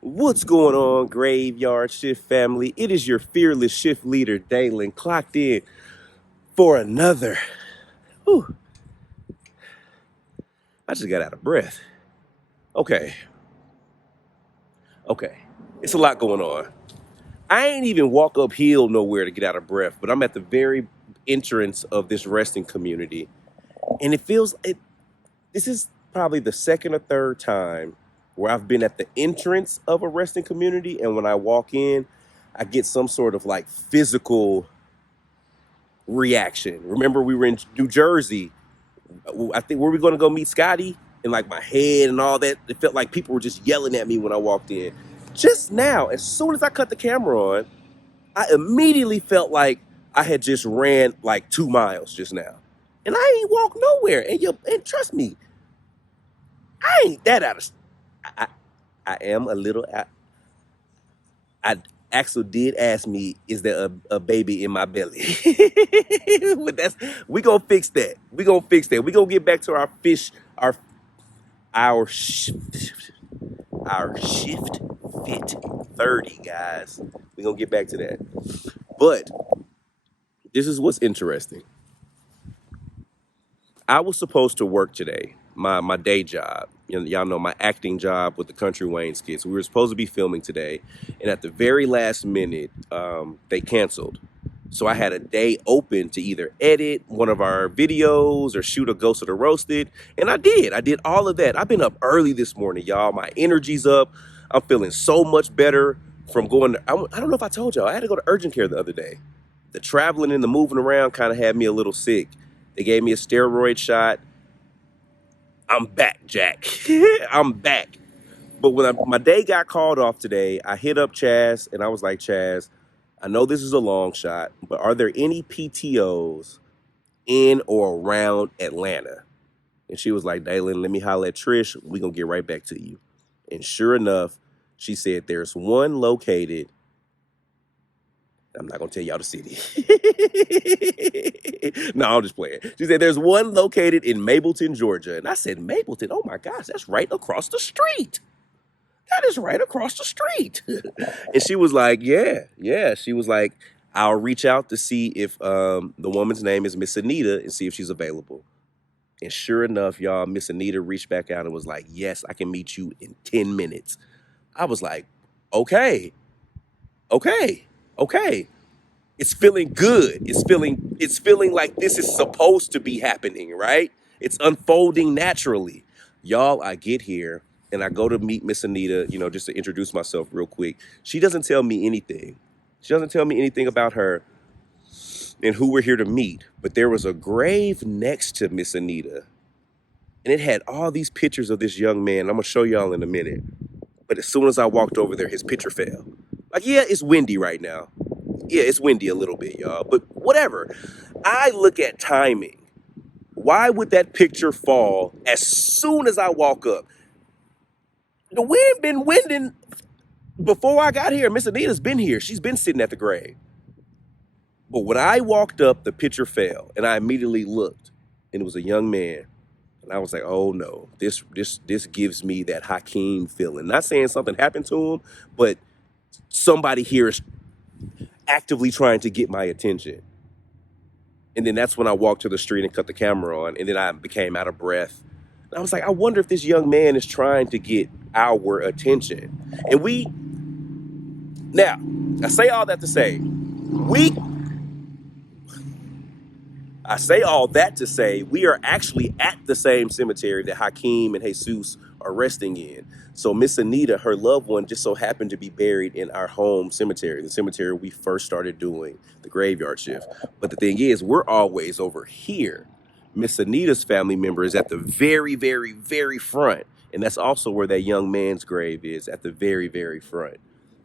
What's going on, Graveyard Shift family? It is your fearless shift leader, Dalen, clocked in for another. Whew, I just got out of breath. Okay, okay. It's a lot going on. I ain't even walk uphill nowhere to get out of breath, but I'm at the very entrance of this resting community. And it feels it this is probably the second or third time where I've been at the entrance of a resting community, and when I walk in, I get some sort of like physical reaction. Remember, we were in New Jersey. I think were we going to go meet Scotty, and like my head and all that. It felt like people were just yelling at me when I walked in. Just now, as soon as I cut the camera on, I immediately felt like I had just ran like 2 miles just now, and I ain't walked nowhere. And trust me, I ain't that out of. I, I am a little. I Axel did ask me, "Is there a baby in my belly?" But we gonna fix that. We gonna fix that. We gonna get back to our fish, our sh- our shift fit 30, guys. We gonna get back to that. But this is what's interesting. I was supposed to work today, my day job. Y'all know my acting job with the Country Wayne skits. We were supposed to be filming today, and at the very last minute, they canceled. So I had a day open to either edit one of our videos or shoot a Ghost of the Roasted, and I did. I did all of that. I've been up early this morning, y'all. My energy's up. I'm feeling so much better from going. I don't know if I told y'all. I had to go to urgent care the other day. The traveling and the moving around kind of had me a little sick. They gave me a steroid shot. I'm back, Jack. I'm back. But when my day got called off today, I hit up Chaz and I was like, Chaz, I know this is a long shot, but are there any PTOs in or around Atlanta? And she was like, Dalen, let me holler at Trish. We're going to get right back to you. And sure enough, she said there's one located. I'm not gonna tell y'all the city. No, I'm just playing. She said there's one located in Mableton, Georgia. And I said, Mableton? Oh my gosh, that's right across the street. That is right across the street. And she was like, yeah. She was like, I'll reach out to see if the woman's name is Miss Anita and see if she's available. And sure enough, y'all, Miss Anita reached back out and was like, yes, I can meet you in 10 minutes. I was like, okay, okay, okay. It's feeling good. It's feeling like this is supposed to be happening, right? It's unfolding naturally. Y'all, I get here and I go to meet Miss Anita, just to introduce myself real quick. She doesn't tell me anything. She doesn't tell me anything about her and who we're here to meet. But there was a grave next to Miss Anita, and it had all these pictures of this young man. I'm gonna show y'all in a minute. But as soon as I walked over there, his picture fell. Like, yeah, it's windy right now. Yeah, it's windy a little bit, y'all, but whatever. I look at timing. Why would that picture fall as soon as I walk up? The wind been winding before I got here. Miss Anita's been here. She's been sitting at the grave. But when I walked up, the picture fell, and I immediately looked, and it was a young man. And I was like, oh no, this gives me that Hakeem feeling. Not saying something happened to him, but somebody here is actively trying to get my attention. And then that's when I walked to the street and cut the camera on. And then I became out of breath. And I was like, I wonder if this young man is trying to get our attention. Now, I say all that to say, we are actually at the same cemetery that Hakeem and Jesus are resting in. So Miss Anita, her loved one, just so happened to be buried in our home cemetery, the cemetery we first started doing the graveyard shift. But the thing is, we're always over here. Miss Anita's family member is at the very, very, very front. And that's also where that young man's grave is, at the very, very front.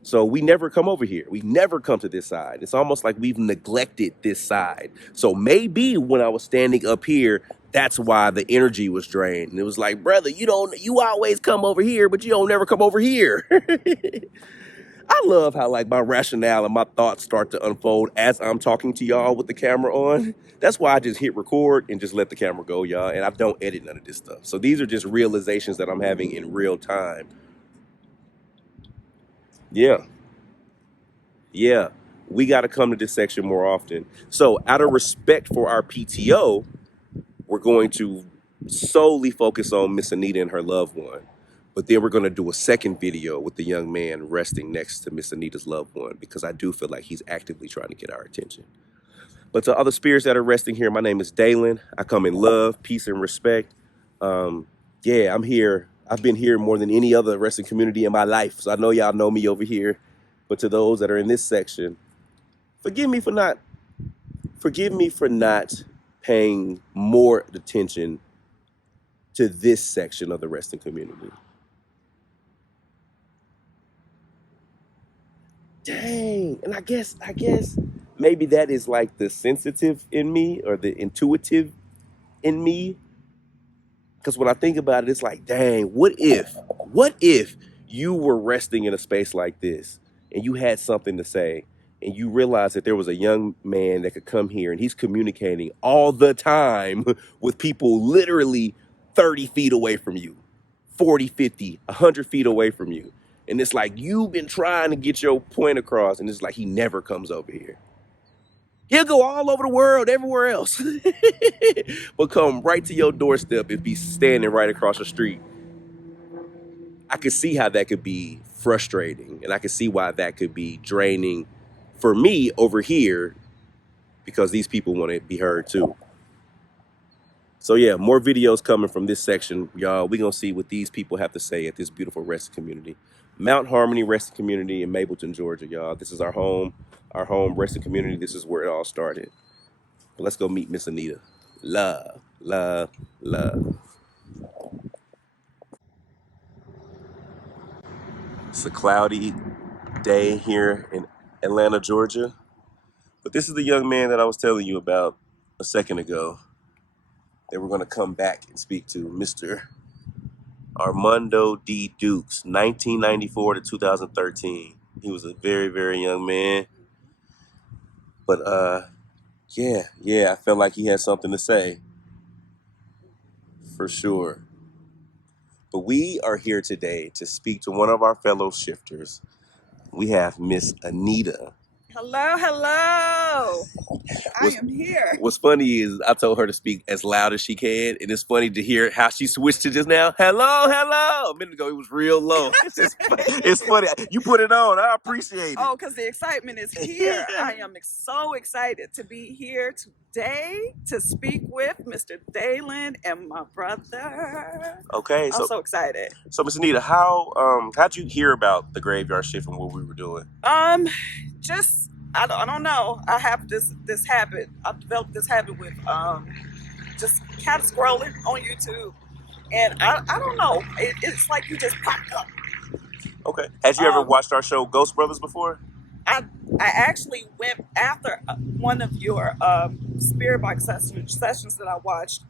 So we never come over here. We never come to this side. It's almost like we've neglected this side. So maybe when I was standing up here, that's why the energy was drained. And it was like, brother, you always come over here, but you don't never come over here. I love how like my rationale and my thoughts start to unfold as I'm talking to y'all with the camera on. That's why I just hit record and just let the camera go, y'all. And I don't edit none of this stuff. So these are just realizations that I'm having in real time. Yeah. Yeah. We got to come to this section more often. So, out of respect for our PTO, we're going to solely focus on Miss Anita and her loved one. But then we're going to do a second video with the young man resting next to Miss Anita's loved one because I do feel like he's actively trying to get our attention. But to other spirits that are resting here, my name is Dalen. I come in love, peace, and respect. Yeah, I'm here. I've been here more than any other resting community in my life. So I know y'all know me over here. But to those that are in this section, forgive me for not paying more attention to this section of the resting community. Dang. And I guess maybe that is like the sensitive in me or the intuitive in me. Because when I think about it, it's like, dang, what if you were resting in a space like this and you had something to say and you realized that there was a young man that could come here and he's communicating all the time with people literally 30 feet away from you, 40, 50, 100 feet away from you. And it's like, you've been trying to get your point across and it's like, he never comes over here. He'll go all over the world, everywhere else, but come right to your doorstep if he's standing right across the street. I could see how that could be frustrating, and I could see why that could be draining for me over here because these people want to be heard too. So yeah, more videos coming from this section, y'all. We're going to see what these people have to say at this beautiful resting community. Mount Harmony Resting Community in Mapleton, Georgia, y'all. This is our home resting community. This is where it all started. But let's go meet Miss Anita. Love, love, love. It's a cloudy day here in Atlanta, Georgia. But this is the young man that I was telling you about a second ago that we're going to come back and speak to, Mr. Armando D. Dukes, 1994 to 2013. He was a very, very young man. But yeah, I felt like he had something to say. For sure. But we are here today to speak to one of our fellow shifters. We have Miss Anita. Hello, hello. I am here. What's funny is I told her to speak as loud as she can, and it's funny to hear how she switched to just now. Hello, hello. A minute ago, it was real low. It's funny. You put it on. I appreciate it. Oh, because the excitement is here. I am so excited to be here today to speak with Mr. Dalen and my brother. Okay, I'm so excited. So, Miss Anita, how'd you hear about the graveyard shift and what we were doing? Just I don't know. I have this habit. I've developed this habit with just kind of scrolling on YouTube, and I don't know. It's like you just popped up. Okay. Has you ever watched our show Ghost Brothers before? I actually went after one of your spirit box sessions that I watched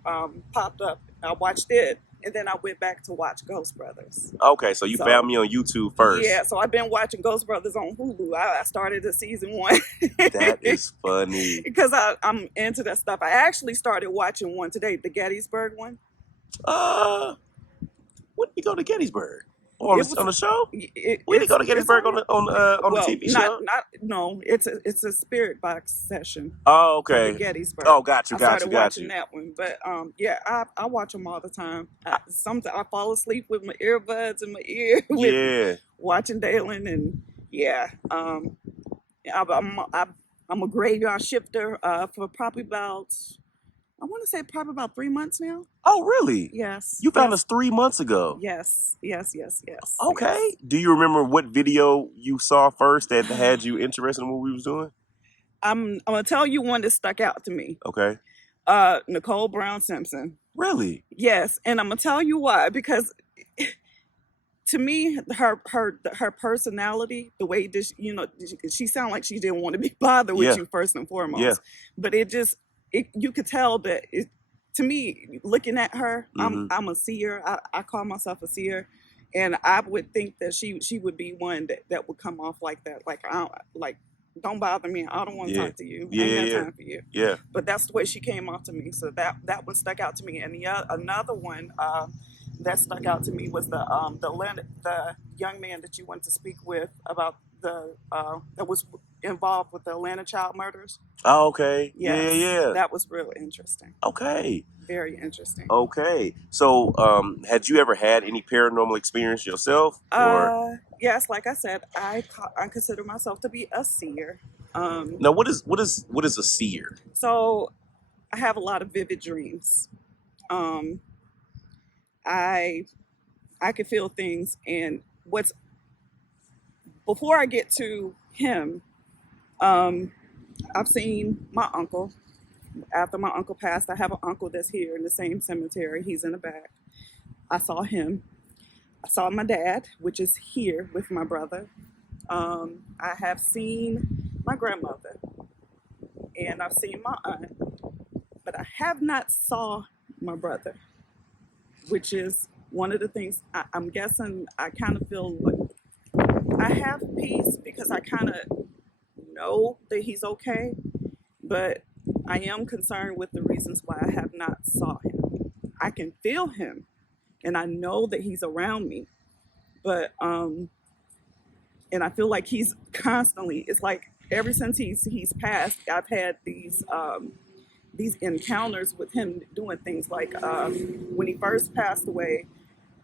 popped up. I watched it, and then I went back to watch Ghost Brothers. Okay, so you found me on YouTube first. Yeah, so I've been watching Ghost Brothers on Hulu. I started the season 1. That is funny. Because I'm into that stuff. I actually started watching one today, the Gettysburg one. When did you go to Gettysburg? On the show? We didn't go to Gettysburg on the TV show? No, it's a spirit box session. Oh, okay. For the Gettysburg. Oh, got you. I started watching that one, but yeah, I watch them all the time. Sometimes I fall asleep with my earbuds in my ear, watching Dalen, and yeah, I'm a graveyard shifter for probably about. I want to say probably about 3 months now. Oh, really? Yes. You found us 3 months ago. Yes. Okay. Yes. Do you remember what video you saw first that had you interested in what we was doing? I'm gonna tell you one that stuck out to me. Okay. Nicole Brown Simpson. Really? Yes, and I'm gonna tell you why, because to me, her personality, the way this, she sounded like she didn't want to be bothered with you first and foremost. Yeah. But you could tell that to me, looking at her, I'm a seer. I call myself a seer, and I would think that she would be one that would come off like that. Don't bother me. I don't want to talk to you. I ain't got time for you. Yeah. But that's the way she came off to me. So that one stuck out to me. And another one that stuck out to me was the young man that you went to speak with about the that was involved with the Atlanta child murders. Oh, okay. Yeah, Yes, yeah. that was real interesting. Okay. Very interesting. Okay. So, had you ever had any paranormal experience yourself, or Yes, like I said, I consider myself to be a seer. no? What is a seer? So I have a lot of vivid dreams. Um, I I can feel things, and what's before I get to him, um, I've seen my uncle. After my uncle passed, I have an uncle that's here in the same cemetery. He's in the back. I saw him. I saw my dad, which is here with my brother. I have seen my grandmother, and I've seen my aunt, but I have not saw my brother, which is one of the things I'm guessing. I kind of feel like I have peace because I kind of know that he's okay, but I am concerned with the reasons why I have not saw him. I can feel him, and I know that he's around me, but and I feel like he's constantly. It's like ever since he's passed, I've had these encounters with him doing things like when he first passed away.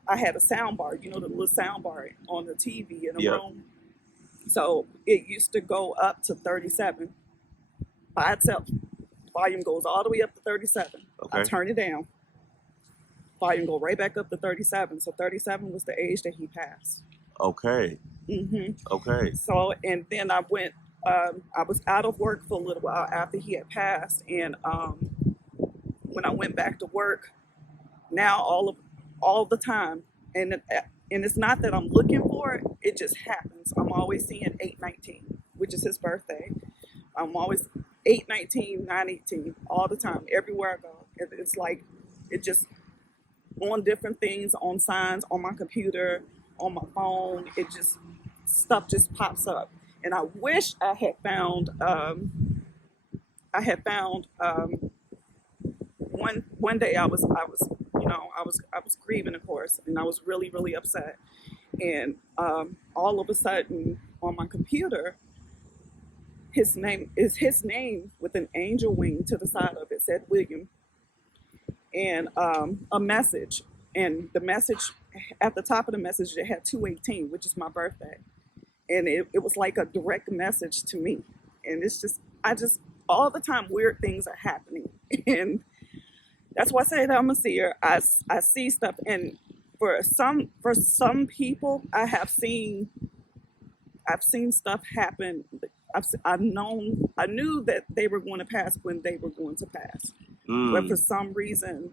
I had a sound bar, you know, the little sound bar on the TV in a Yeah. room. So it used to go up to 37 by itself. Volume goes all the way up to 37. I Okay. turn it down. Volume go right back up to 37. So 37 was the age that he passed. Okay. Okay. So, and then I went, I was out of work for a little while after he had passed. And when I went back to work, now all the time, and it's not that I'm looking for it, it just happens. I'm always seeing 819, which is his birthday. I'm always 819, 918, all the time, everywhere I go. It's like, it just, on different things, on signs, on my computer, on my phone, it just, stuff just pops up. And I wish I had found one day I was grieving, of course, and I was really really upset. And all of a sudden on my computer, his name with an angel wing to the side of it said William, and a message, and the message at the top of the message it had 218, which is my birthday, and it was like a direct message to me. And it's just I just all the time weird things are happening. And that's why I say that I'm a seer. I see stuff, and for some people, I've seen stuff happen. I knew that they were going to pass when they were going to pass, but for some reason,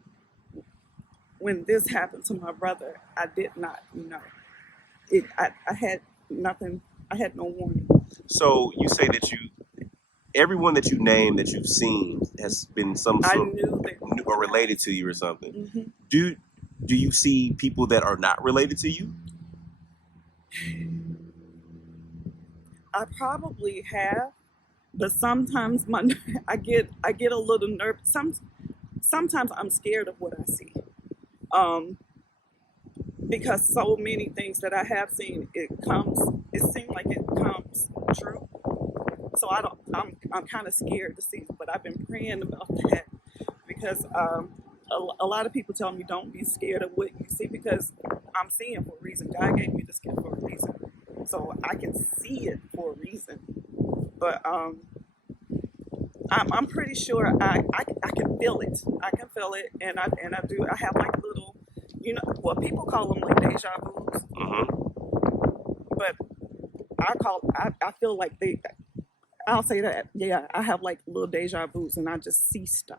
when this happened to my brother, I did not know. I had nothing. I had no warning. So you say that everyone that you name that you've seen has been some I sort knew that or related to you or something. hmm Do you see people that are not related to you? I probably have, but sometimes I get a little nervous. Sometimes I'm scared of what I see, um, because so many things that I have seen, it seems like it comes true. So I don't. I'm kind of scared to see, but I've been praying about that because a lot of people tell me don't be scared of what you see because I'm seeing for a reason. God gave me the skin for a reason, so I can see it for a reason. But I'm pretty sure I can feel it. I can feel it, and I do. I have like little, well, people call them like deja vu's, but I feel like they. I'll say that. Yeah, I have like little deja vu's, and I just see stuff.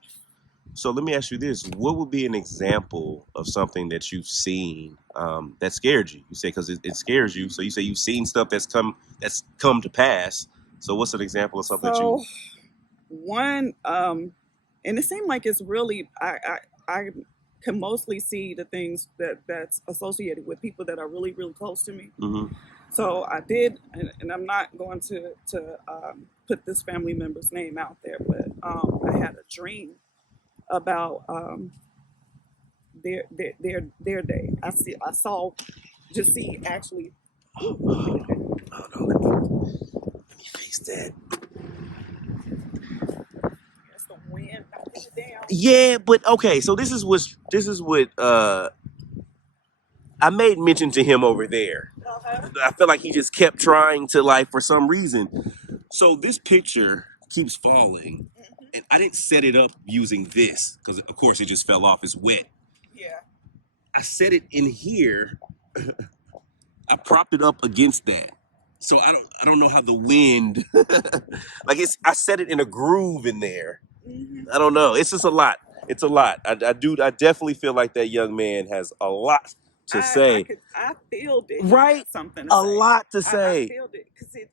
So let me ask you this: what would be an example of something that you've seen that scared you? You say because it scares you. So you say you've seen stuff that's come to pass. So what's an example of something that you? So one, and it seemed like it's really I can mostly see the things that's associated with people that are really really close to me. Mm-hmm. So I did, and I'm not going to put this family member's name out there, but I had a dream about their day. I saw, just see actually Ooh, look at that. Oh no, let me fix that. That's the wind knocking it down. Yeah, but okay, so this is what I made mention to him over there. Uh-huh. I feel like he just kept trying to, like, for some reason. So this picture keeps falling, and I didn't set it up using this because of course it just fell off. It's wet. Yeah. I set it in here. I propped it up against that. So I don't know how the wind like I set it in a groove in there. I don't know. It's just a lot. It's a lot. I definitely feel like that young man has a lot to say. I feel that he Right? has something to A say. lot to I say. feel it because it.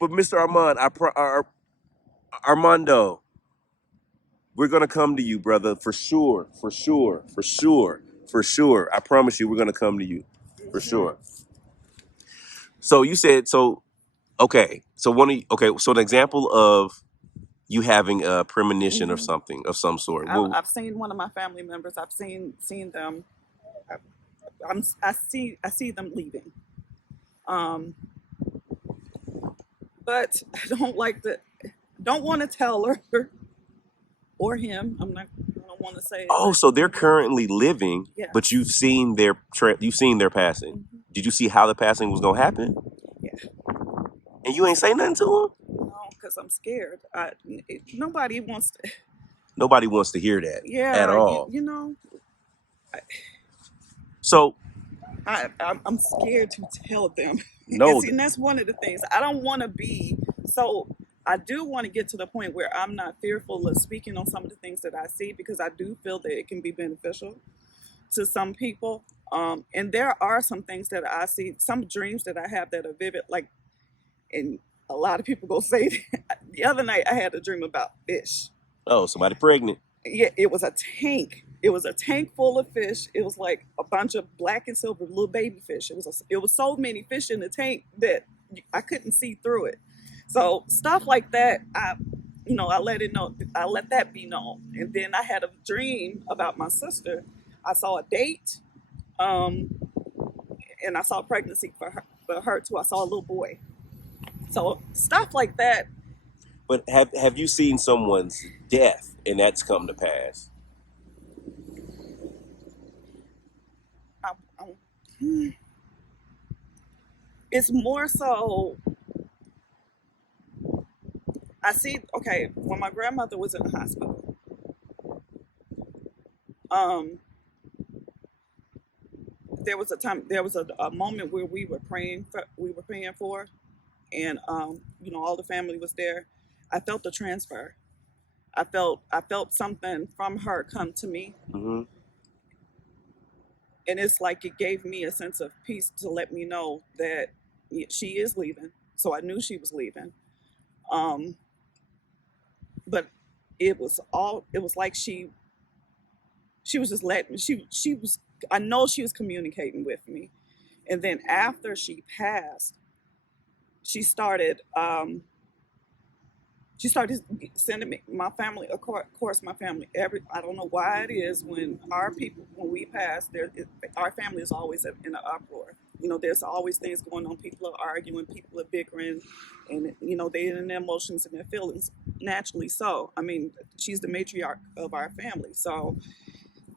But Mr. Armand, Armando, we're gonna come to you, brother, for sure, for sure, for sure, for sure. I promise you, we're gonna come to you, for sure. So you said so. Okay, so so an example of you having a premonition of something of some sort. Well, I've seen one of my family members. I've seen them. I see them leaving. Um, but I don't want to tell her or him. I don't want to say. oh, so they're currently living, Yes. but you've seen their passing. Did you see how the passing was gonna happen? Yeah. And you ain't say nothing to him? No, because I'm scared. Nobody wants to. Nobody wants to hear that at all. You know. So I'm scared to tell them. no, And that's one of the things. I don't want to be so. I do want to get to the point where I'm not fearful of speaking on some of the things that I see because I do feel that it can be beneficial to some people. And there are some things that I see, some dreams that I have that are vivid, like, and a lot of people go say, the other night I had a dream about fish. oh, somebody pregnant. Yeah, it was a tank. It was a tank full of fish. It was like a bunch of black and silver little baby fish. It was so many fish in the tank that I couldn't see through it. So stuff like that, I let it know. I let that be known. And then I had a dream about my sister. I saw a date, um, and I saw pregnancy for her too. I saw a little boy. So stuff like that. But have you seen someone's death and that's come to pass? It's more so. I see. Okay, when my grandmother was in the hospital, um, there was a moment where we were praying for, and all the family was there. I felt the transfer. I felt something from her come to me, Mm-hmm. and it's like it gave me a sense of peace to let me know that she is leaving. So I knew she was leaving, um, but it was like she was just letting she was I know she was communicating with me, and then after she passed, she started she started sending me my family, of course my family, every I don't know why it is when we pass our family is always in an uproar. There's always things going on. People are arguing, people are bickering, and they're in their emotions and their feelings, naturally. So I mean, she's the matriarch of our family, so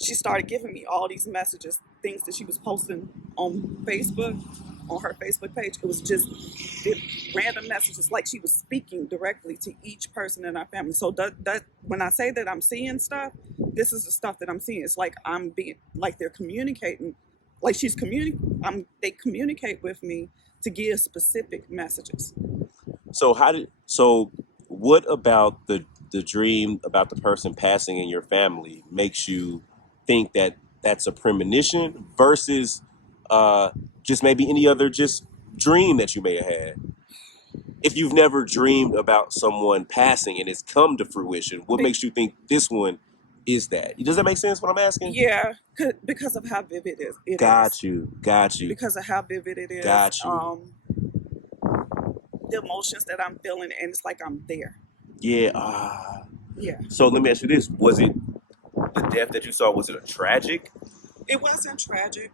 she started giving me all these messages, things that she was posting on Facebook, on her Facebook page. It was just random messages, like she was speaking directly to each person in our family. So that when I say that I'm seeing stuff, this is the stuff that I'm seeing. It's like I'm being, like they're communicating, like they communicate with me to give specific messages. So what about the dream about the person passing in your family makes you think that that's a premonition versus just maybe any other just dream that you may have had? If you've never dreamed about someone passing and it's come to fruition, what makes you think this one is that? Does that make sense what I'm asking? Yeah, because of how vivid it is. Got you. Because of how vivid it is. Got you. The emotions that I'm feeling, and it's like I'm there. Yeah. Yeah. So let me ask you this: was it the death that you saw? Was it a tragic? It wasn't tragic.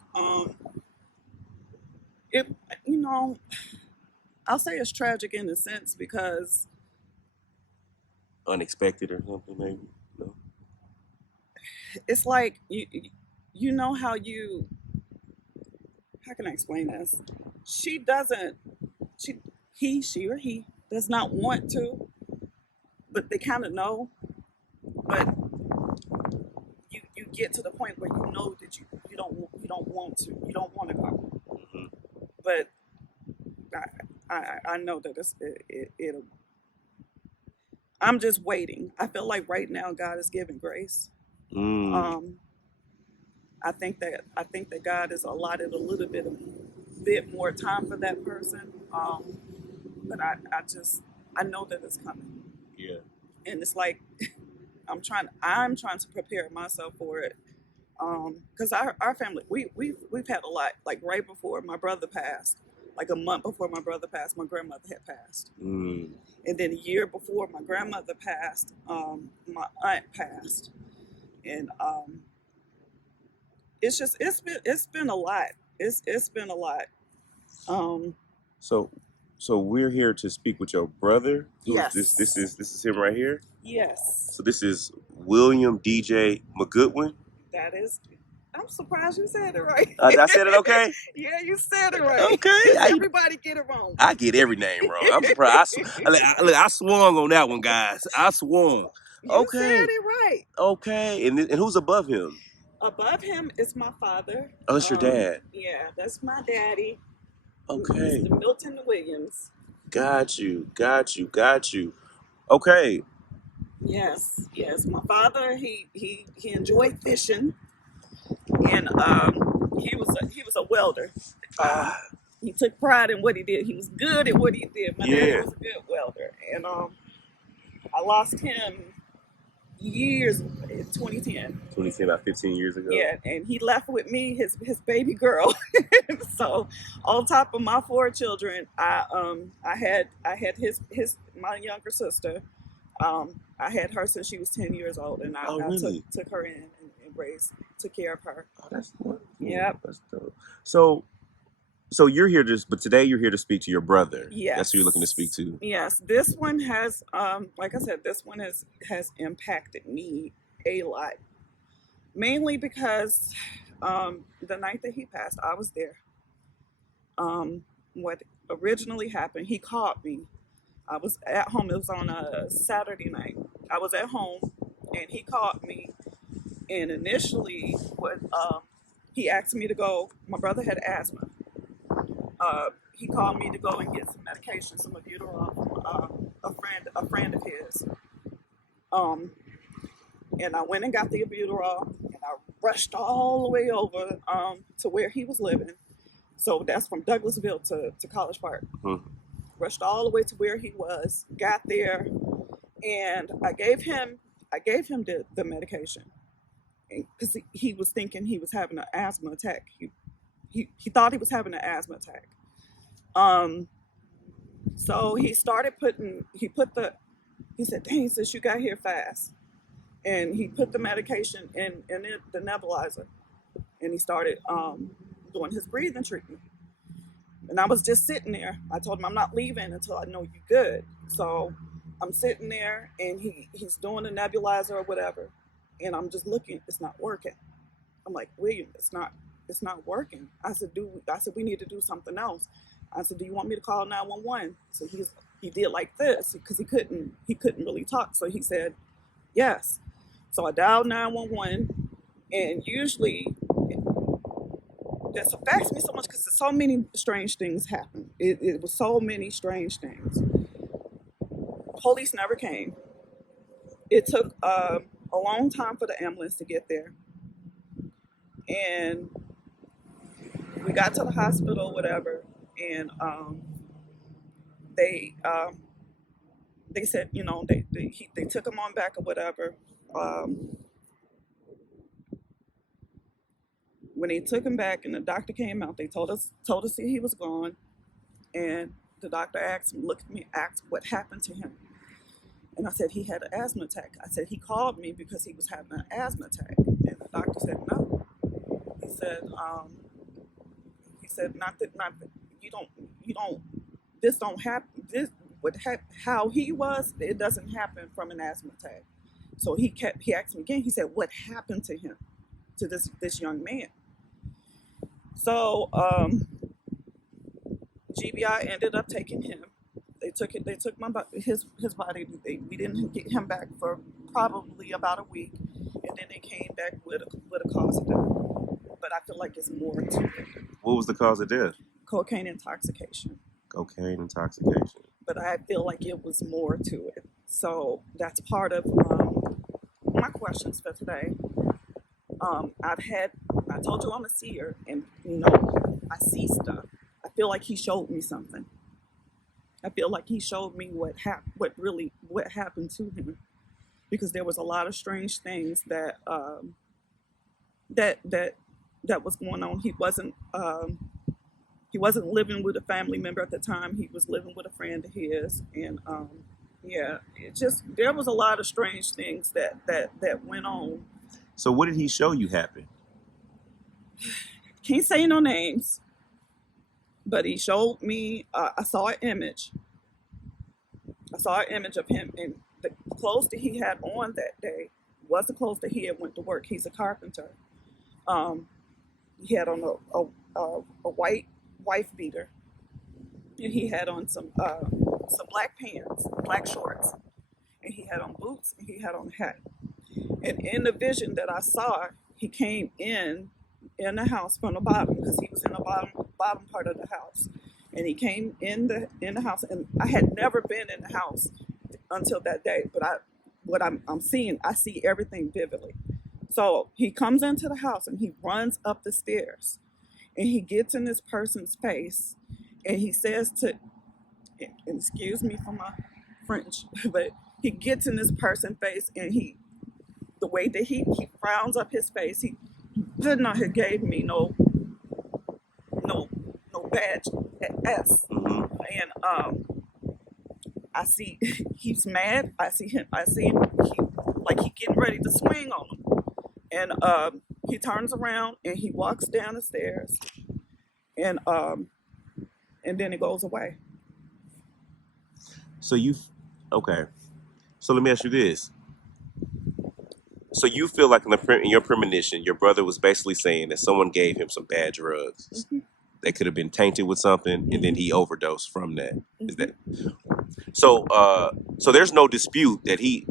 It know, I'll say it's tragic in a sense because Unexpected or something, maybe. No. it's like you know how can I explain this? She doesn't she she or he does not want to, but they kind of know. But you get to the point where you know that you don't want to, you don't want to go. Mm-hmm. But I know that it'll. I'm just waiting. I feel like right now God is giving grace. Um, I think that God has allotted a little bit more time for that person. But I know that it's coming. Yeah. And it's like I'm trying to prepare myself for it. Because our family we've had a lot. Like right before my brother passed, like a month before my brother passed, my grandmother had passed. And then a year before my grandmother passed, my aunt passed. And it's been a lot. It's been a lot. Um, So, so we're here to speak with your brother. yes. This is him right here. Yes. So this is William DJ McGoodwin. That is. I'm surprised you said it right. I said it okay. Yeah, you said it right. Okay. Everybody get it wrong. I get every name wrong. I'm surprised. I swung on that one, guys. I swung. You said it right. Okay. And who's above him? Above him is my father. Oh, that's your dad. Yeah, that's my daddy. Okay. Mr. Milton Williams. Got you. Okay. Yes. My father, he enjoyed fishing, and he was a welder. He took pride in what he did. He was good at what he did. My dad was a good welder, and I lost him years in 2010. 2010, about 15 years ago. Yeah, and he left with me, his baby girl. So, on top of my 4 children, I had his my younger sister. I had her since she was 10 years old, and I really? took her in and took care of her. Oh, that's wonderful. Yep. That's dope. So you're here but today you're here to speak to your brother. Yes. That's who you're looking to speak to. Yes. This one has, like I said, this one has impacted me a lot. Mainly because the night that he passed, I was there. What originally happened, he called me. I was at home. It was on a Saturday night. I was at home, and he called me. And initially, he asked me to go. My brother had asthma. He called me to go and get some medication, some albuterol from a friend of his. And I went and got the albuterol, and I rushed all the way over to where he was living. So that's from Douglasville to College Park. Mm-hmm. Rushed all the way to where he was. Got there, and I gave him the medication because he was thinking he was having an asthma attack. He thought he was having an asthma attack. So he started he said, dang, sis, you got here fast. And he put the medication in the nebulizer, and he started doing his breathing treatment. And I was just sitting there. I told him, I'm not leaving until I know you're good. So I'm sitting there, and he's doing the nebulizer or whatever, and I'm just looking. It's not working. I'm like, William, it's not working. I said, we need to do something else. I said, do you want me to call 911? So he did like this because he couldn't really talk. So he said, yes. So I dialed 911, and usually that affects me so much because so many strange things happen. It was so many strange things. Police never came. It took a long time for the ambulance to get there, and we got to the hospital, whatever, and they said, they took him on back or whatever. When they took him back and the doctor came out, they told us he was gone, and the doctor looked at me, asked what happened to him, and I said he had an asthma attack. I said he called me because he was having an asthma attack, and the doctor said no. He said not that you don't, this don't happen, this how he was, it doesn't happen from an asthma attack. So he asked me again, he said, what happened to him, to this young man? So GBI ended up taking him. They took his body. We didn't get him back for probably about a week, and then they came back with a cause of death. But I feel like it's more to it. What was the cause of death? Cocaine intoxication. Cocaine intoxication. But I feel like it was more to it. So that's part of my questions for today. I told you I'm a seer, and I see stuff. I feel like he showed me something. I feel like he showed me what happened to him, because there was a lot of strange things that was going on. He wasn't living with a family member at the time. He was living with a friend of his, and there was a lot of strange things that went on. So what did he show you happened? Can't say no names, but he showed me. I saw an image. Of him, and the clothes that he had on that day was the clothes that he had went to work. He's a carpenter. He had on a white wife beater, and he had on some black pants, black shorts, and he had on boots, and he had on a hat. And in the vision that I saw, he came in the house from the bottom, because he was in the bottom part of the house, and he came in the house, and I had never been in the house until that day. But I'm seeing, I see everything vividly. So he comes into the house, and he runs up the stairs, and he gets in this person's face, and he says to, and excuse me for my French, but he gets in this person's face, and the way that he frowns up his face, he did not have gave me no badge S. And I see he's mad. I see him like he getting ready to swing on him. And he turns around and he walks down the stairs, and then it goes away. So okay. So let me ask you this. So you feel like in your premonition, your brother was basically saying that someone gave him some bad drugs. Mm-hmm. That could have been tainted with something, and then he overdosed from that. Mm-hmm. Is that so? So there's no dispute that he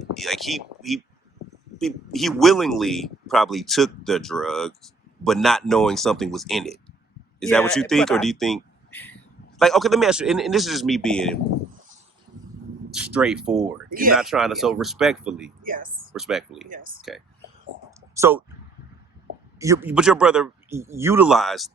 willingly probably took the drugs, but not knowing something was in it. Is that what you think, or do you think? Like, okay, let me ask you, and this is just me being straightforward. You're not trying to, so respectfully. Yes. Respectfully. Yes. Okay. So, but your brother utilized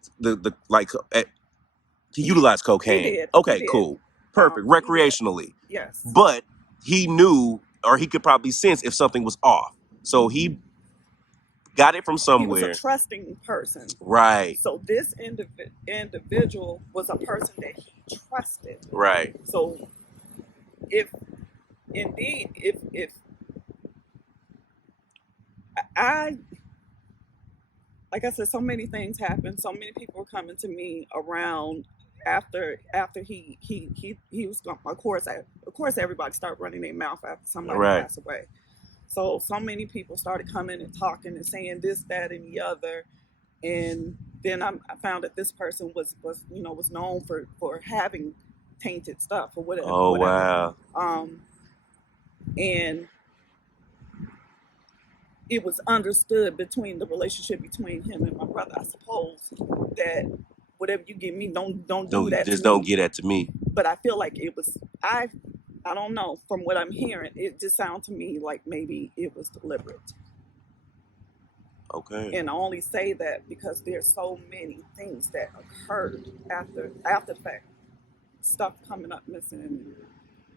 he utilized cocaine. He did. Okay, He did. cool, perfect, recreationally. Yes. But he knew, or he could probably sense if something was off. So he got it from somewhere. He was a trusting person. Right. So this individual was a person that he trusted. Right. So if I, like I said, so many things happened. So many people were coming to me around after he was gone. Of course, everybody started running their mouth after somebody passed away. So many people started coming and talking and saying this, that, and the other. And then I found that this person was known for having tainted stuff or whatever. Oh, wow. And it was understood between the relationship between him and my brother, I suppose, that whatever you give me, don't do that. Just don't get that to me. But I feel like it was, I don't know, from what I'm hearing, it just sounds to me like maybe it was deliberate. Okay. And I only say that because there's so many things that occurred after the fact. Stuff coming up missing,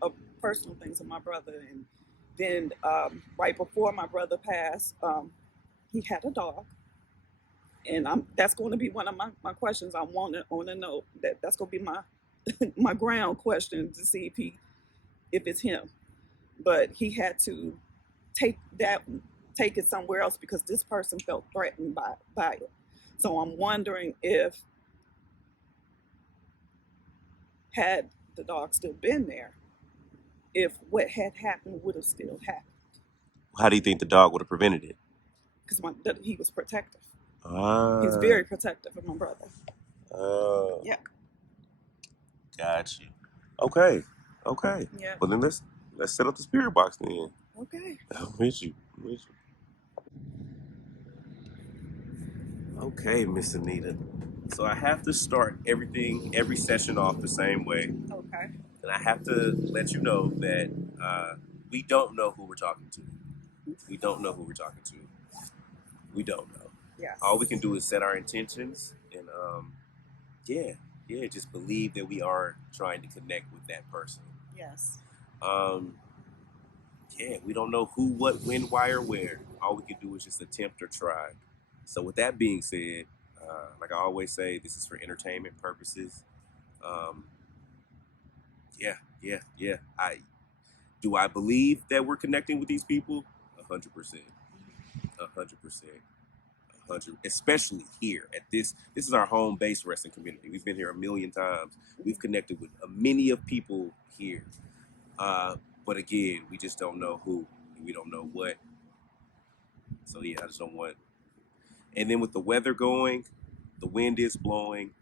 of personal things of my brother. And then right before my brother passed, he had a dog. And that's going to be one of my questions. I want to know that's going to be my ground question to see if it's him. But he had to take it somewhere else because this person felt threatened by it. So I'm wondering if had the dog still been there, if what had happened would have still happened. How do you think the dog would have prevented it? Because he was protective. He's Ah. very protective of my brother. Oh. Yeah. Got you. Okay. Okay. Yeah. Well, then let's set up the spirit box then. Okay. I'm with you. I'm with you. Okay, Miss Anita. So I have to start every session off the same way. Okay. And I have to let you know that we don't know who we're talking to. We don't know who we're talking to. We don't know. Yes. All we can do is set our intentions and just believe that we are trying to connect with that person. Yes. We don't know who, what, when, why, or where. All we can do is just attempt or try. So with that being said, like I always say, this is for entertainment purposes. I believe that we're connecting with these people? 100%. 100%. Especially here at this is our home base wrestling community. We've been here a million times. We've connected with many of people here. But again, we just don't know who. We don't know what. So yeah, I just don't want. And then with the weather going, the wind is blowing.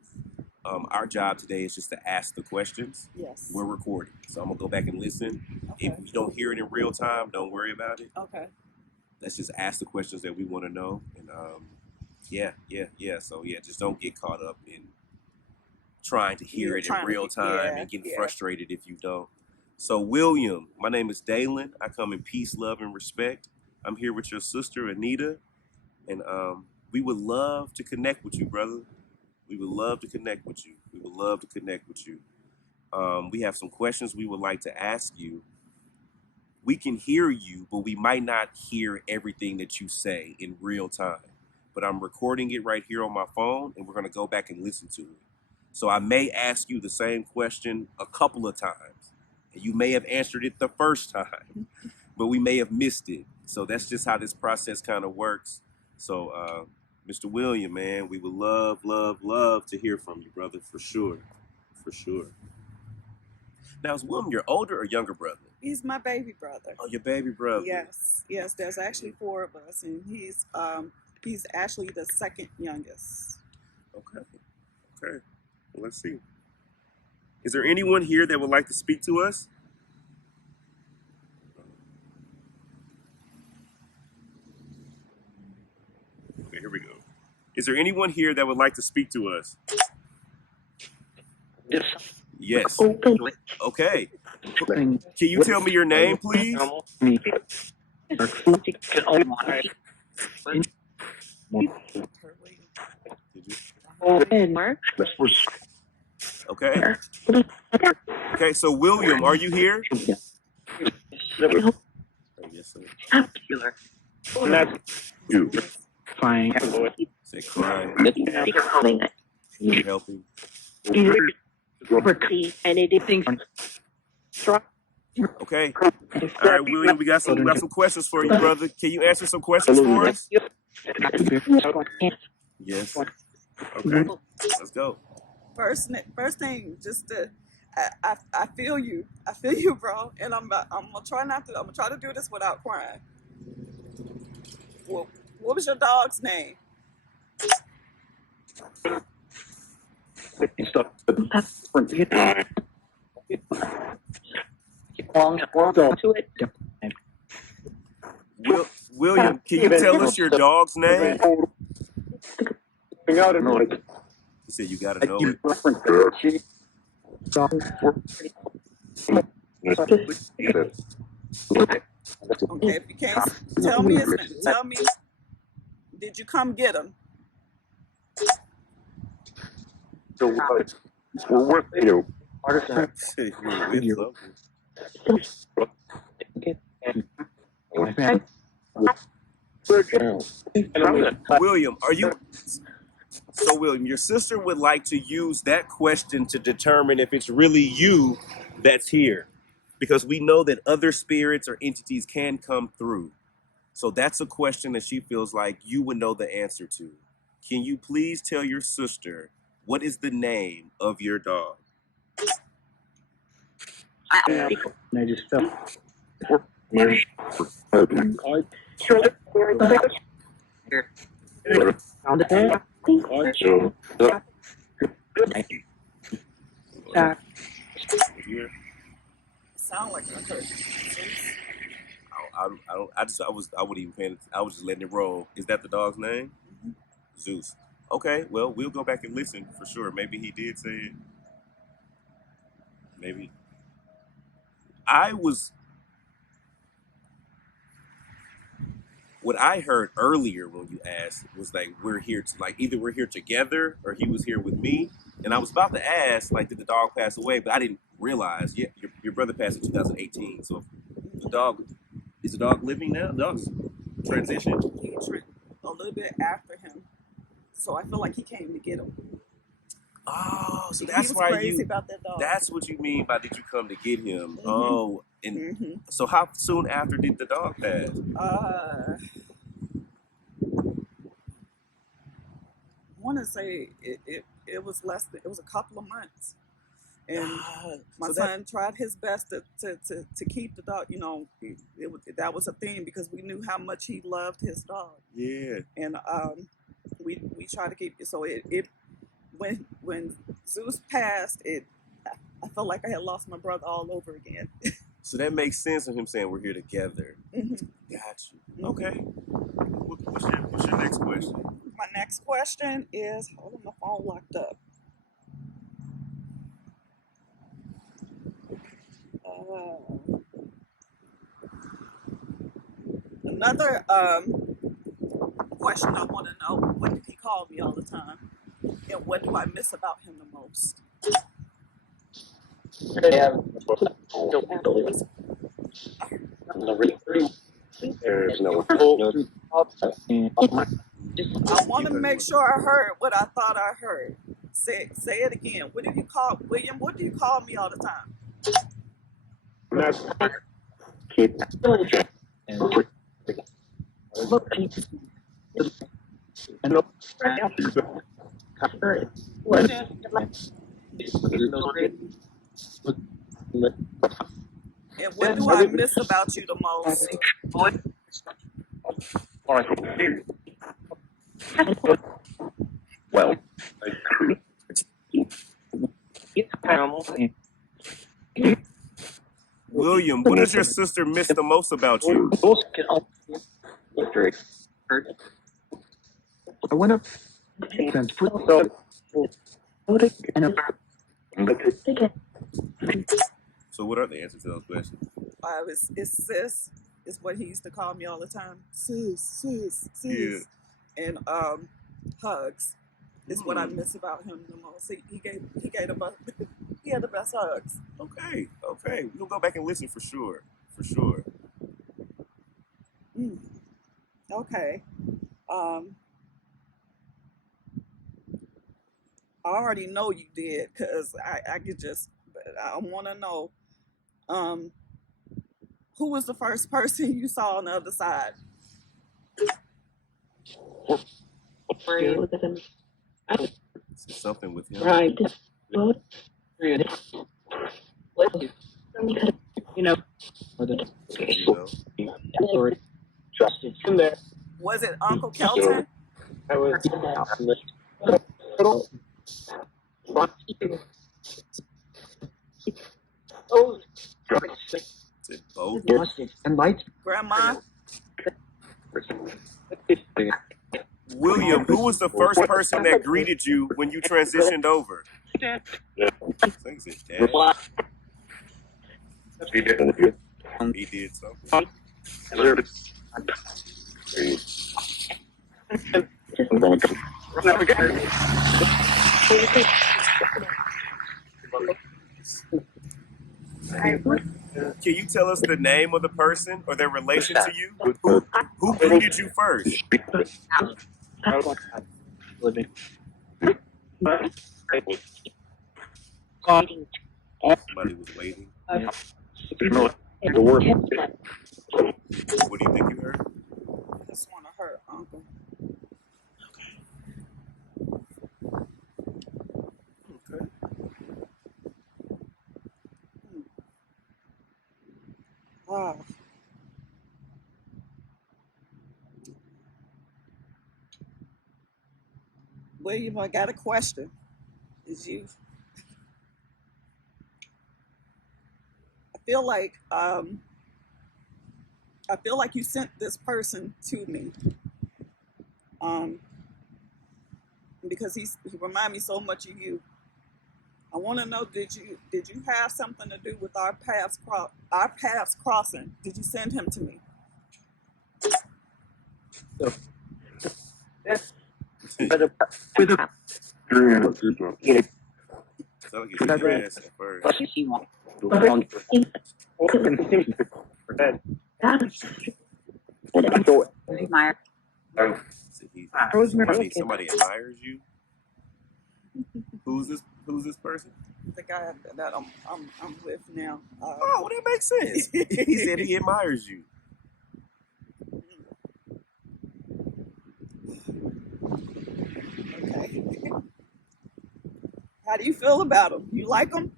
Our job today is just to ask the questions. Yes. We're recording, so I'm gonna go back and listen. Okay. If you don't hear it in real time, don't worry about it. Okay. Let's just ask the questions that we want to know, and So just don't get caught up in trying to hear it in real time and getting frustrated if you don't. So William, my name is Dalen. I come in peace, love, and respect. I'm here with your sister Anita, and we would love to connect with you, brother. We would love to connect with you. We would love to connect with you. We have some questions we would like to ask you. We can hear you, but we might not hear everything that you say in real time. But I'm recording it right here on my phone, and we're going to go back and listen to it. So I may ask you the same question a couple of times. And you may have answered it the first time, but we may have missed it. So that's just how this process kind of works. So, Mr. William, man, we would love, love, love to hear from you, brother, for sure. For sure. Now, is William your older or younger brother? He's my baby brother. Oh, your baby brother. Yes. There's actually 4 of us, and he's actually the second youngest. Okay. Well, let's see. Is there anyone here that would like to speak to us? Okay, here we go. Is there anyone here that would like to speak to us? Yes. Okay. Can you tell me your name, please? Okay. Okay, so William, are you here? Yes, sir. You. Fine. Say crying. You're helping. Okay. All right, William, we got some questions for you, brother. Can you answer some questions for us? Yes. Okay. Let's go. First thing, just to, I feel you, bro, and I'm gonna try to do this without crying. Well, what was your dog's name? William, can you tell us your dog's name? He said you gotta know it. Okay, if you can't tell me his name, tell me. Did you come get him? We're with you. William, William, your sister would like to use that question to determine if it's really you that's here. Because we know that other spirits or entities can come through. So that's a question that she feels like you would know the answer to. Can you please tell your sister what is the name of your dog? I just felt Here. Sound like I heard Zeus. I wouldn't even paying. I was just letting it roll. Is that the dog's name? Mhm. Zeus. Okay, well, we'll go back and listen for sure. Maybe he did say it. Maybe. I was. What I heard earlier when you asked was like, we're here to, like, either we're here together or he was here with me. And I was about to ask, like, did the dog pass away? But I didn't realize. Yeah, your brother passed in 2018. So the dog, is the dog living now? The dog's transitioned. He a little bit after him, so I feel like he came to get him. Oh, so He that's was why crazy about that dog. that's what you mean by did you come to get him? Mhm. Oh, and Mm-hmm. so how soon after did the dog pass? I want to say it was less than, it was a couple of months. And my son tried his best to keep the dog. You know, that was a thing because we knew how much he loved his dog. Yeah. And we tried to keep it. So it when Zeus passed, I felt like I had lost my brother all over again. So that makes sense of him saying we're here together. Mm-hmm. Got you. Okay. What's your next question? My next question is, hold on, my phone locked up. Another question I want to know: what did he call me all the time, and what do I miss about him the most? there's no I want to make sure I heard what I thought I heard. Say it again. What do you call William? What do you call me all the time? keep And what do I miss about you the most? well. William, what does your sister miss the most about you? I went up and So what are the answers to those questions? It's sis is what he used to call me all the time. Sis. Yeah. And hugs is what I miss about him the most. He gave the best, he had the best hugs. Okay. We'll go back and listen for sure. For sure. Okay. I already know you did because I could just, I want to know who was the first person you saw on the other side? Something with him. right. You know, trusted in there. Was it Uncle Kelton? I was Is it both? and lights. Grandma? William, who was the first person that greeted you when you transitioned over? Dad. I think it's Dad. He did something. Can you tell us the name of the person or their relation to you? Who greeted you first? Living. Somebody was waiting. The worst. What do you think you heard? I just want to hurt Uncle. Okay. Ah, William, I got a question. Is you? I feel like um, I feel like you sent this person to me um, because he remind me so much of you. I want to know, did you have something to do with our paths crossing? Did you send him to me? So that's better with a Sound like you said yes at first. Said somebody admires you. Who's this person? The guy that I'm with now. Oh, well, that makes sense. He said he admires you. Okay. How do you feel about him? You like him?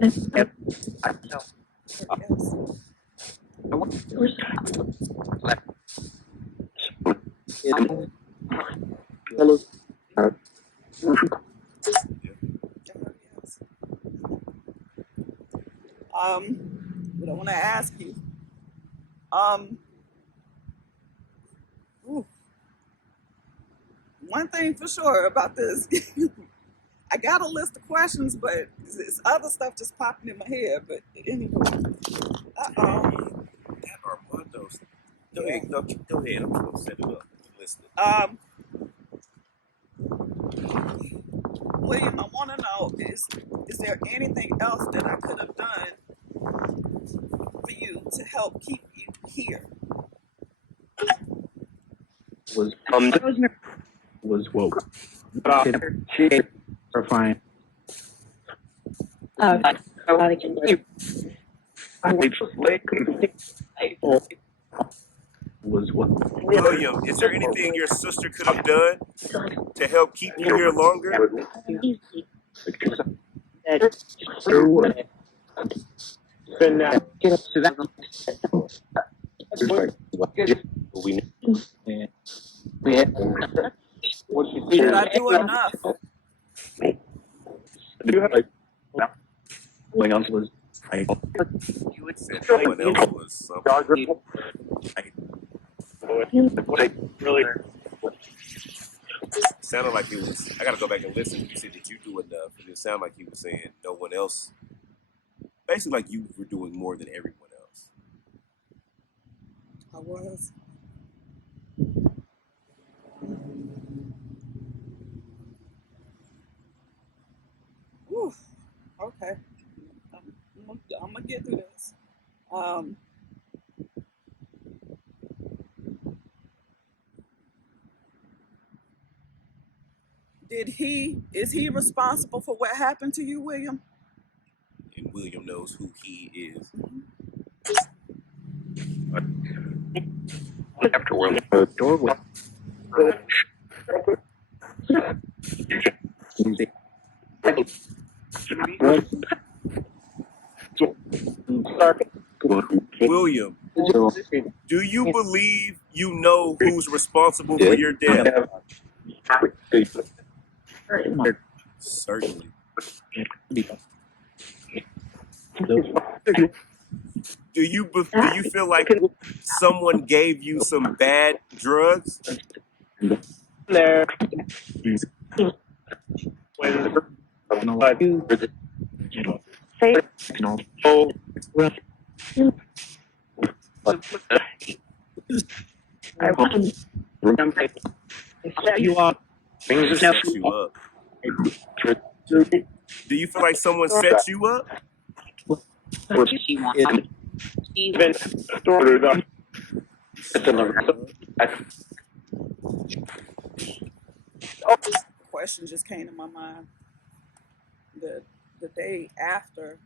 Yes. Yes. But I want to ask you. Um, ooh, one thing for sure about this, I got a list of questions, but it's other stuff just popping in my head. But anyway, That Armando. Go ahead. No, go ahead. I'm just gonna set it up. Listen. William, I want to know is there anything else that I could have done for you to help keep you here? Was woke. She are fine. Was what? William, is there anything your sister could have done to help keep you here longer? Did I do enough? Was Said no one else was something. It sounded like it was. I gotta go back and listen. He said that you do enough, and it sounded like he was saying no one else. Basically, like you were doing more than everyone else. I was. Whew. Okay. I'm gonna get through this. Um, is he responsible for what happened to you, William? And William knows who he is. William, do you believe you know who's responsible for your death? Certainly. Do you feel like someone gave you some bad drugs? there when you are Set you up. Do you feel like someone set you up? even The question just came to my mind. The day after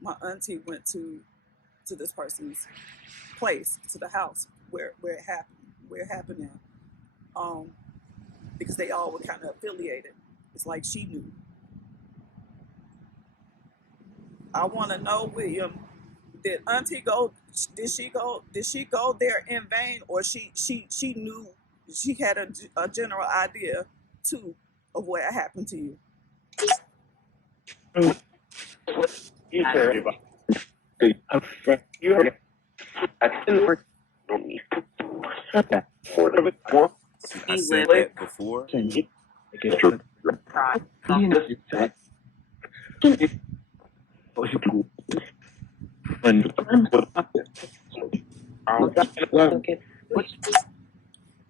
my auntie went to this person's place, to the house where it happened at. Because they all were kind of affiliated. It's like she knew. I want to know, William, did Auntie go? Did she go? Did she go there in vain, or she knew she had a general idea too of what happened to you? You heard you heard I didn't work okay. See, I said that before.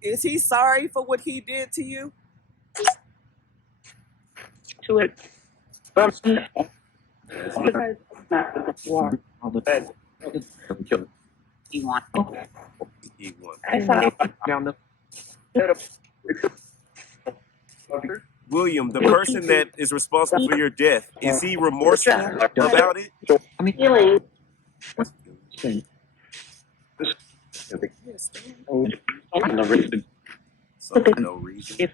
Is he sorry for what he did to you? He won. William, the person that is responsible for your death, is he remorseful about it? So for no reason.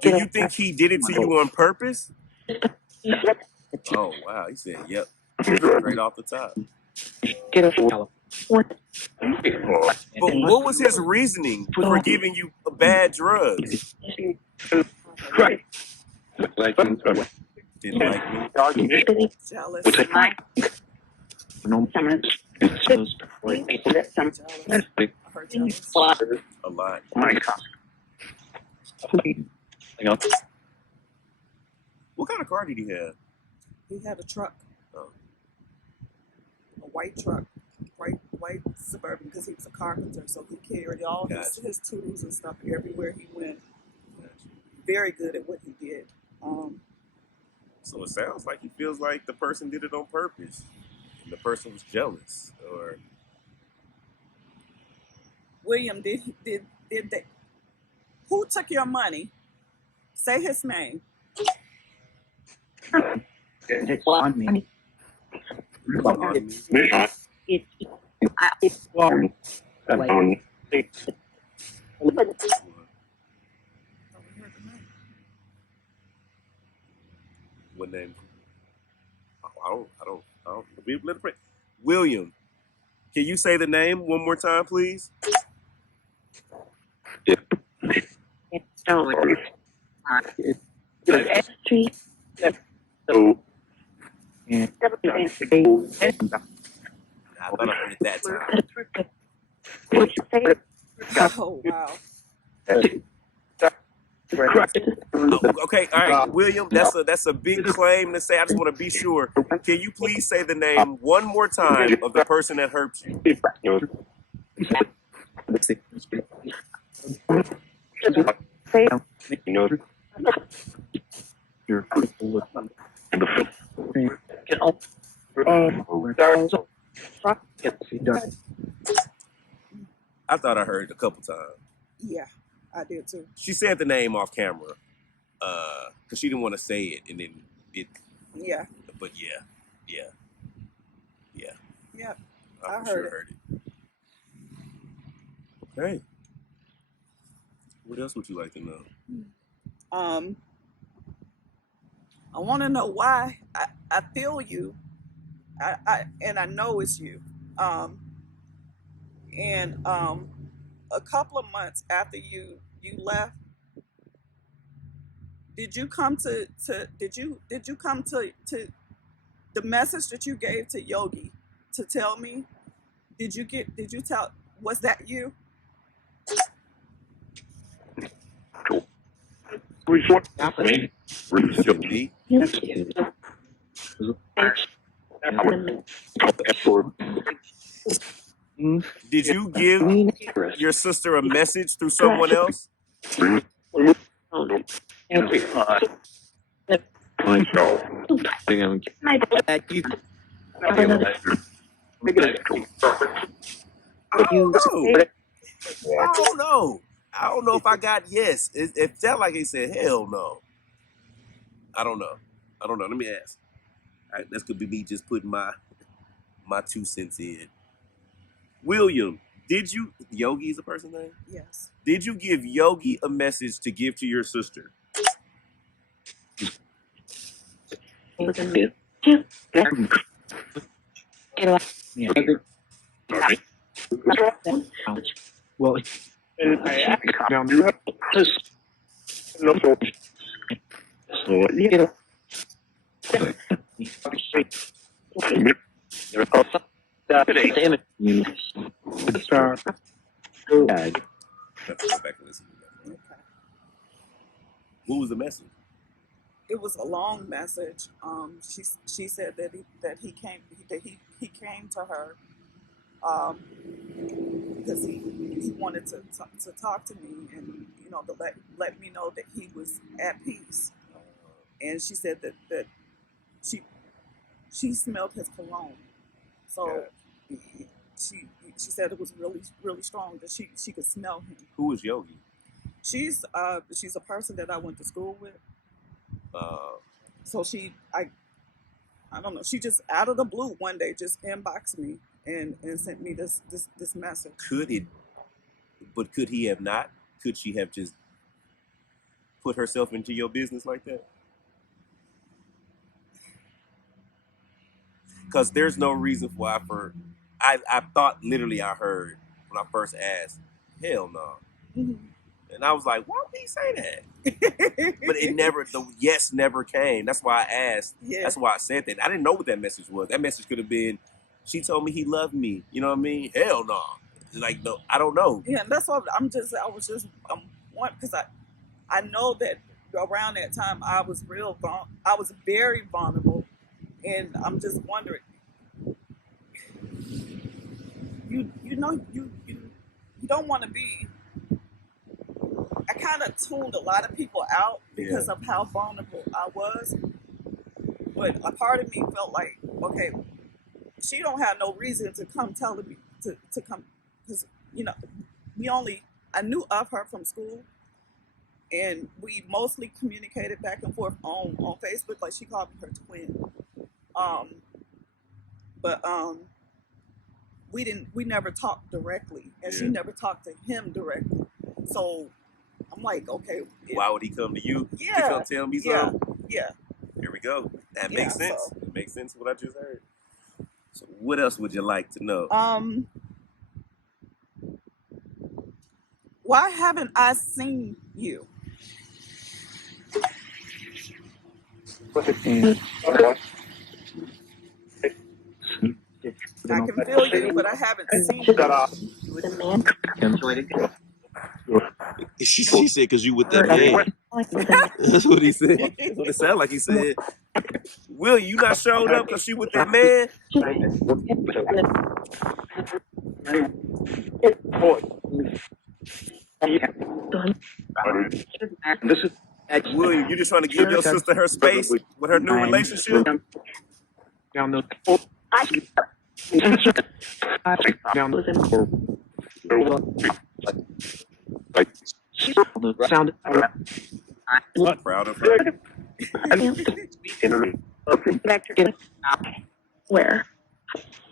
Do you think he did it to you on purpose? Oh wow, he said, "Yep," straight off the top. But what was his reasoning for giving you bad drugs? Didn't like me. Jealous. Her jealous. A lot. What kind of car did he have? He had a truck, Oh, a white truck, white Suburban, because he was a carpenter, so he carried all his tools and stuff everywhere he went. gotcha. Very good at what he did. So it sounds like he feels like the person did it on purpose, and the person was jealous, or William, did they? Who took your money? Say his name. on me. What name? Oh, I don't. Let it pray. William, can you say the name one more time, please? I thought I heard it that time. Oh wow. Oh, okay, all right, William. That's a big claim to say. I just want to be sure. Can you please say the name one more time of the person that hurt you? I thought I heard it a couple times. Yeah, I did too. She said the name off camera, because she didn't want to say it, and then it. Yeah. But yeah. Yeah. I for sure heard it. Okay. What else would you like to know? I want to know why. I feel you. And I know it's you. And a couple of months after you left, did you come to the message that you gave to Yogi to tell me? Did you tell, was that you? Me? Did you give your sister a message through someone else? I don't know. I don't know if I got yes. It felt like he said hell no. I don't know. Let me ask. All right, this could be me just putting my 2 cents in. William, Did you, Yogi is a person name? Yes. Did you give Yogi a message to give to your sister? Well, Have to go back and listen to that. Okay. What was the message? It was a long message. She said that he came to her because he wanted to talk to me, and to let me know that he was at peace. And she said that she smelled his cologne, so she said it was really really strong, that she could smell him. Who is Yogi? She's a person that I went to school with. So I don't know. She just out of the blue one day just inboxed me and sent me this message. Could he have not? Could she have just put herself into your business like that? Because there's no reason why I thought literally I heard when I first asked, hell no. Mm-hmm. And I was like, why would he say that? But the yes never came. That's why I asked. Yeah. That's why I said that. I didn't know what that message was. That message could have been, she told me he loved me. You know what I mean? Hell no. Like, no, I don't know. Yeah, and that's what because I know that around that time I was very vulnerable, and I'm just wondering, you don't want to be. I kind of tuned a lot of people out because of how vulnerable I was, but a part of me felt like, okay, she don't have no reason to come telling me to come, because I knew of her from school, and we mostly communicated back and forth on Facebook. Like, she called me her twin, but we never talked directly, and she never talked to him directly. So I'm like, okay, why would he come to you to come tell me something? Yeah. Here we go. That makes sense. So. It makes sense what I just heard. So what else would you like to know? Why haven't I seen you? I can feel you, but I haven't seen you. She said, because you with that man. That's what he said. That's what it sounded like he said. Will, you not showed up because she with that man? William, you just trying to give your sister her space with her new relationship? I'm proud of her. Where?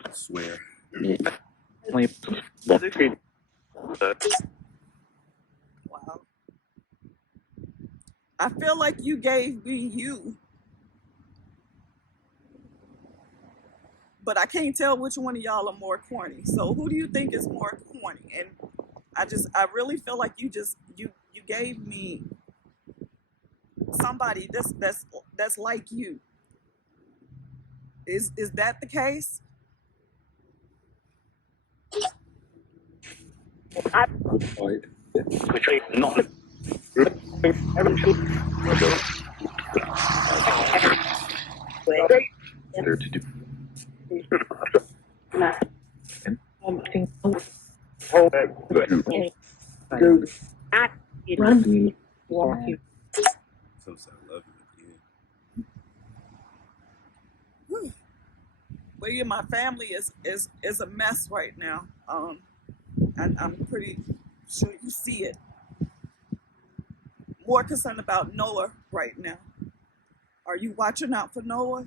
I swear. Wow. I feel like you gave me you, but I can't tell which one of y'all are more corny. So who do you think is more corny? And I really feel like you gave me somebody that's like you. Is that the case? So I love you. Whew. Well, yeah, my family is a mess right now. I'm pretty sure you see it. More concerned about Noah right now. Are you watching out for Noah?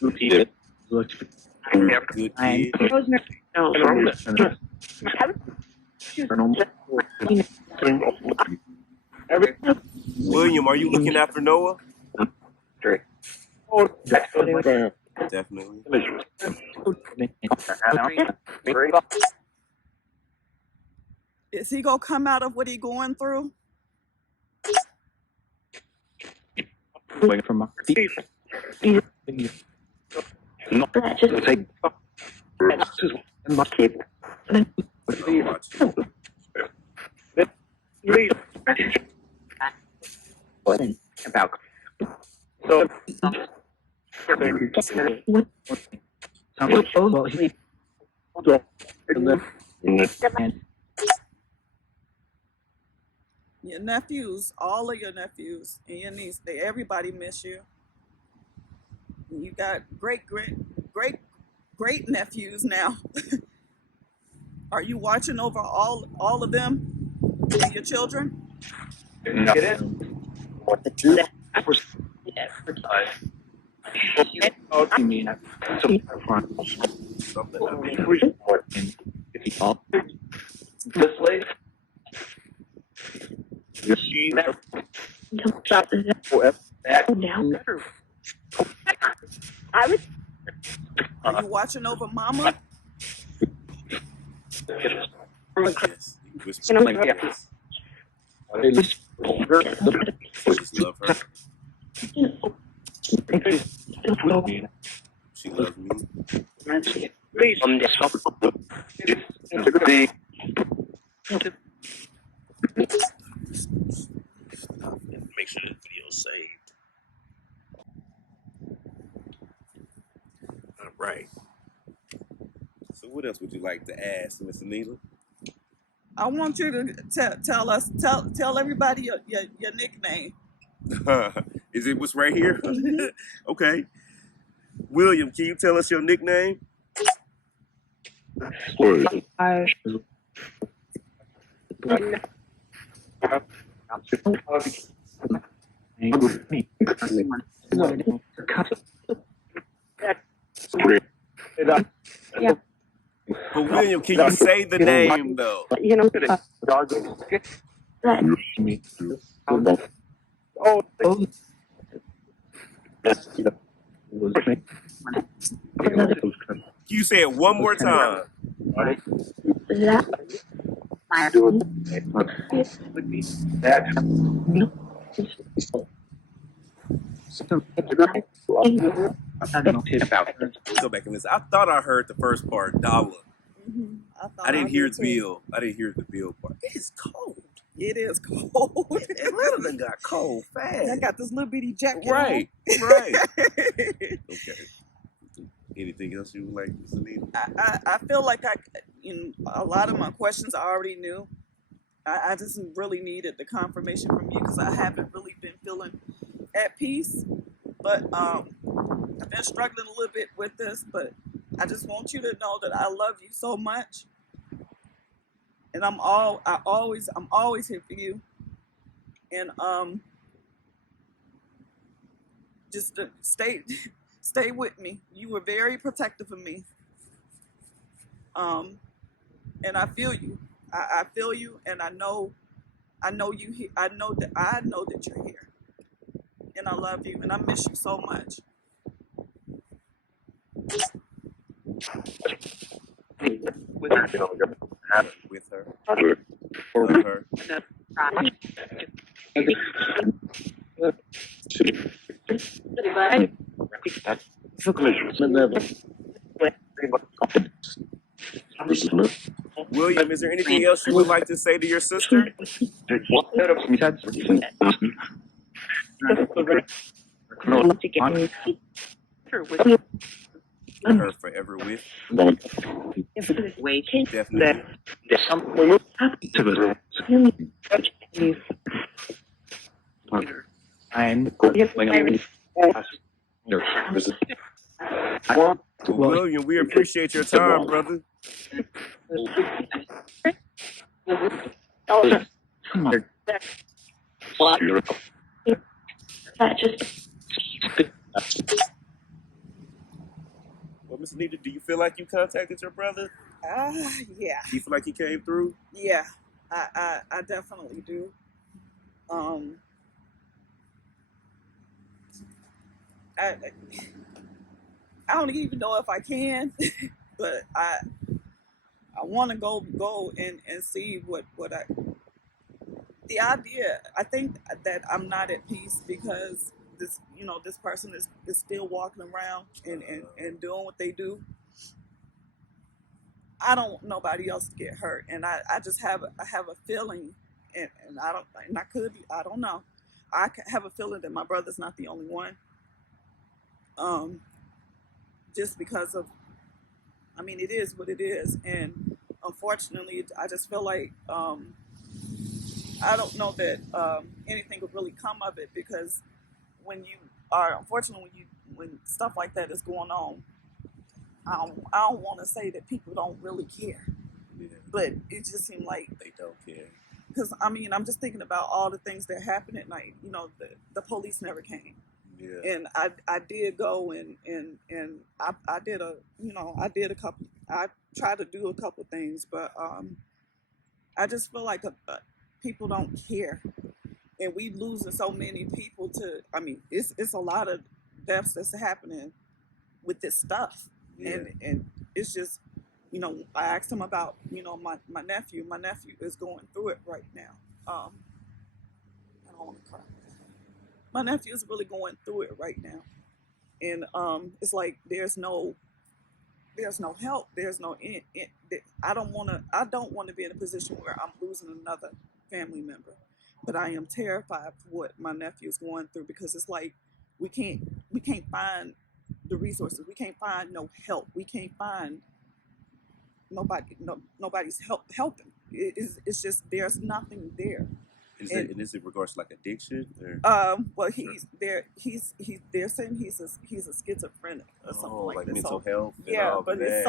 Good kid. William, are you looking after Noah? Definitely. Is he gonna come out of what he going through? Your nephews, all of your nephews and your niece, everybody miss you. You got great nephews now. Are you watching over all of them and your children? Are you watching over mama? Yes. You whisper like this. Just love her. She loves me. Make sure this video's saved. All right. So what else would you like to ask, Miss Anita? I want you to tell everybody your nickname. Is it what's right here? Okay. William, can you tell us your nickname? But William, can you say the name though? Can you say it one more time? Go back and listen. I thought I heard the first part, Dalen. I didn't hear Bill. I didn't hear the Bill part. It's cold. It is cold. Atlanta done got cold fast. I got this little bitty jacket. Right. Okay. Anything else you would like, Miss Anita? I feel like a lot of my questions I already knew. I just really needed the confirmation from you because I haven't really been feeling at peace. But I've been struggling a little bit with this, but I just want you to know that I love you so much. And I'm always here for you. And just to stay with me. You were very protective of me. And I feel you. I feel you, and I know you. I know that you're here, and I love you, and I miss you so much. With her. Love her. William, is there anything else you would like to say to your sister? Her forever with. Definitely. Well, William, we appreciate your time, brother. That just Well, Miss Anita, do you feel like you contacted your brother? Yeah, Do you feel like he came through? yeah. I definitely do. Um, I I don't even know if I can, but I want to go and see what I. The idea, I think that I'm not at peace because this person is still walking around and doing what they do. I don't want nobody else to get hurt, and I just have a feeling, and I don't, and I could be, I don't know. Have a feeling that my brother's not the only one. Um, just because of, I mean, it is what it is, and unfortunately, I just feel like I don't know that anything would really come of it because when you are, unfortunately, when stuff like that is going on, I don't want to say that people don't really care, Yeah, but it just seemed like they don't care. because I mean I'm just thinking about all the things that happened at night. The police never came, Yeah. and I did go and I did I did a couple. I tried to do a couple things, but I just feel like people don't care, and we losing so many people to. I mean, it's a lot of deaths that's happening with this stuff, Yeah. and it's just I asked him about my nephew. My nephew is going through it right now. I don't want to cry. My nephew is really going through it right now, and it's like there's no help. There's no I don't want to be in a position where I'm losing another family member, but I am terrified for what my nephew is going through because it's like we can't find the resources. We can't find no help. We can't find nobody's helping. It's just there's nothing there. And is it in regards to like addiction or? Well, they're saying he's a schizophrenic or something like this. Mental So, health. yeah, And but that. it's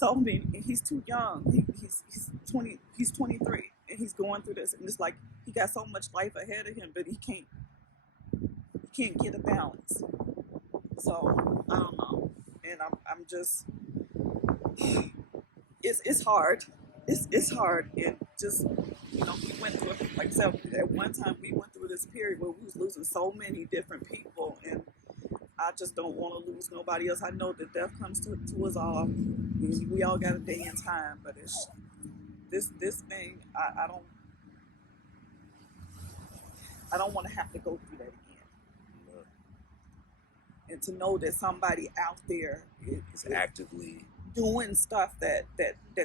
so many, and he's too young. He's 20, he's 23, and he's going through this, and it's like he got so much life ahead of him, but he can't get a balance. So I don't know, and I'm just it's hard. It's hard, and just we went through it. Like I said, at one time we went through this period where we was losing so many different people, and I just don't want to lose nobody else. I know that death comes to us all. We all got a day in time, but it's this thing. I don't want to have to go through that again, and to know that somebody out there is actively doing stuff that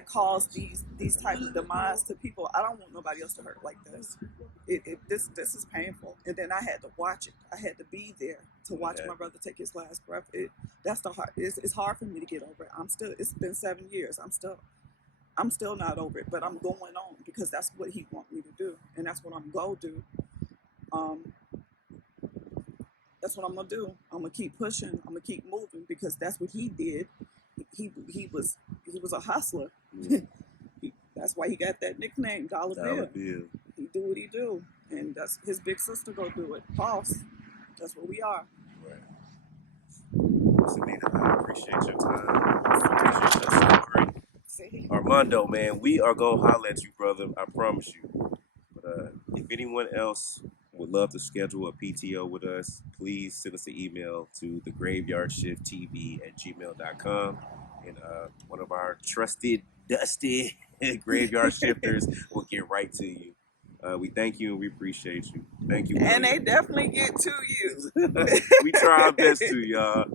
cause these type of demise to people. I don't want nobody else to hurt like this. This is painful, and then I had to watch it. I had to be there to watch my brother take his last breath. That's the hard. It's hard for me to get over it. It's been 7 years. I'm still not over it, but I'm going on because that's what he want me to do, and that's what I'm gonna do. That's what I'm gonna do. I'm gonna keep pushing. I'm gonna keep moving because that's what he did. He was a hustler. That's why he got that nickname, Dollar Bill. He do what he do, and that's his big sister go do it. Boss. That's what we are. Right. Anita, I appreciate your time. I appreciate your story. See? Armando, man, we are gonna holler at you, brother. I promise you. But if anyone else would love to schedule a PTO with us, please send us an email to thegraveyardshifttv@gmail.com. And one of our trusted, dusty graveyard shifters will get right to you. We thank you and we appreciate you. Thank you, And William. they definitely get to you. We try our best to, y'all.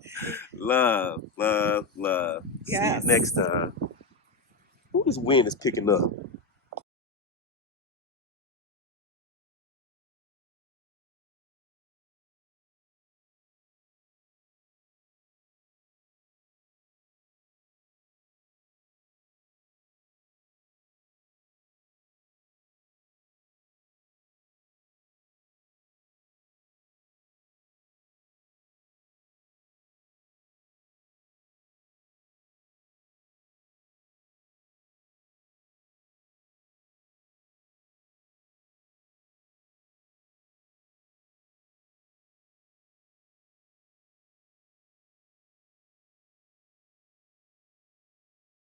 Love, love, love. Yes. See you next time. Ooh, this wind is picking up.